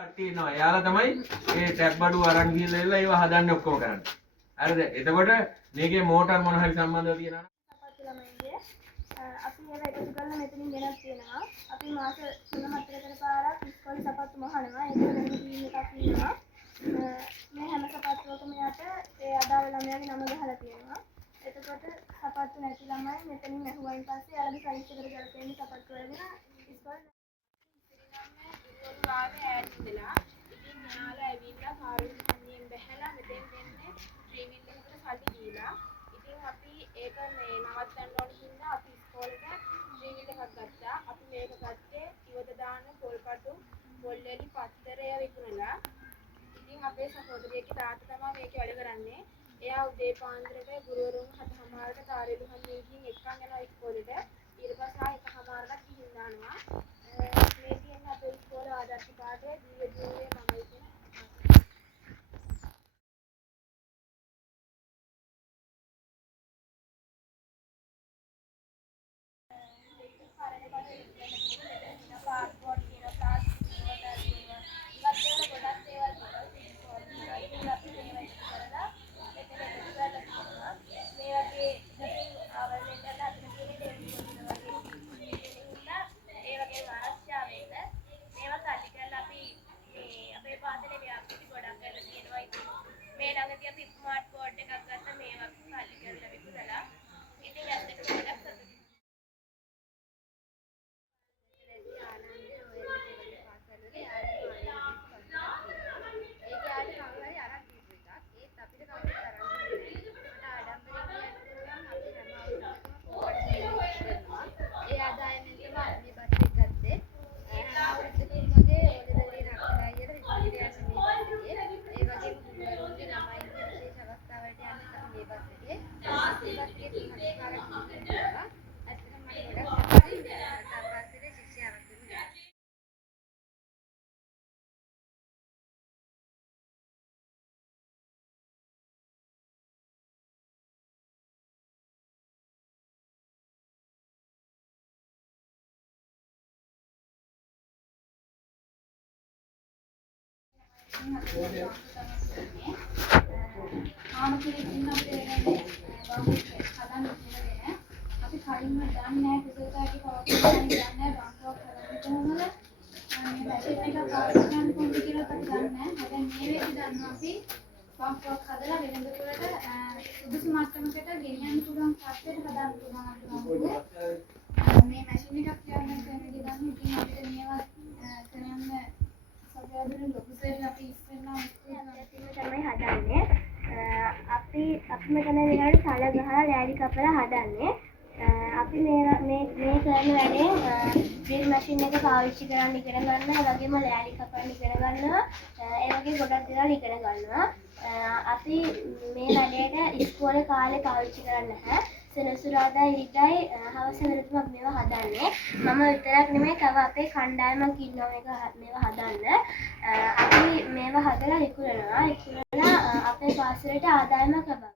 කට්ටිය ඉන්නවා. එයාලා තමයි මේ ටැප් බඩු අරන් ගිහලා ඉල්ල ඒවා හදන්නේ ඔක්කොම කරන්නේ. හරිද? එතකොට මේකේ මෝටර් මොන හරි සම්බන්ධව තියෙනවා නම් සපත්තු ළමයිගේ අපි ඒවා එකතු කරලා මෙතනින් ගෙනත් තියෙනවා. අපි මාස 3-4කට පාරක් ඉස්කෝලේ සපත්තු මහනවා. ඒක වෙනම ටීම් එකක් ඉන්නවා. මේ හැම සපත්තුවකම යට ඒ අදාළ ළමයාගේ නම ගහලා තියෙනවා. එතකොට සපත්තු නැති ළමයි මෙතනින් ඇහුවයින් පස්සේ යාළුවගේ සයිස් එකට ගලපෙන්න සපත්තු වලගෙන ඉස්කෝලේ ආවේ ඈත් ඉඳලා ඉතින් මෙයාලා ඇවිල්ලා කාරුණික හන්දියෙන් බැහැලා මෙතෙන් දෙන්නේ ට්‍රීවිල් එකකට සල්ලි දීලා ඉතින් අපි ඒක මේ නවත්තන්න ඕන හින්දා අපි ඉස්කෝලේට ට්‍රීවිල් එකක් ගත්තා. අපි මේක ගත්තේ ඉවත දාන පොල්පටු පොල්ලෙලි පත්තරය විකුණලා. ඉතින් අපේ සහෝදරියගේ තාත්තා තමයි මේක වැඩ කරන්නේ. එයා උදේ පාන්දරට ගුරුවරුන් 7:00ට කාර්යාලු හන්දියෙන් ගිහින් එක්කන් යනවා ඉස්කෝලේට. ඊට පස්සේ 1:00ට ගිහින් දානවා. මේ තියෙන අපේ ඉස්කෝලේ ආදර්ශ පාඩේ දීවදීවේ මමයි කියන අපි කලින්ම දන්නේ නැහැ කුසලතාවයේ පවතින දන්නේ නැහැ බංකුවක් හදන්න කොහොමද මේ මැෂින් එක පාවිච්චි කරන්න කොහොමද කියලා අපි දන්නේ නැහැ. හැබැයි මේ වෙලේ දන්නවා අපි බංකුවක් හදලා වෙළඳපොළට සුදුසු මට්ටමකට ගෙනියන්න පුළුවන් තත්ත්වයට හදාන්න පුළුවන්. මේ මැෂින් එකක් කියන්න කැමති දන්නේ ඉතින් අපිට මේවා කරන්න සබයදුරු ලොකු සෙල් අපි ඉස්සෙල්ලා තමයි හදන්නේ. අපි මෙතන විනාඩි සල ගහලා ලෑලි කපලා හදන්නේ. අපි මේ කරන වැඩේ ඩ්‍රිල් මැෂින් එක පාවිච්චි කරන්න ඉගෙන ගන්නවා. ඒ වගේම ලෑලි කපන්න ඉගෙන ගන්නවා. ඒ වගේ ගොඩක් දේවල් ඉගෙන ගන්නවා. අපි මේ වැඩේට ඉස්කෝලේ කාලේ පාවිච්චි කරන්නේ නැහැ. සෙනසුරාදා ඉරිදයි හවස වෙනතුම අපි මේවා හදන්නේ. මම විතරක් නෙමෙයි තව අපේ කණ්ඩායමක් ඉන්නවා මේවා හදන්න. අපි මේවා හදලා විකුණනවා. විකුණලා අපේ පාසලට ආදායමක් ලබනවා.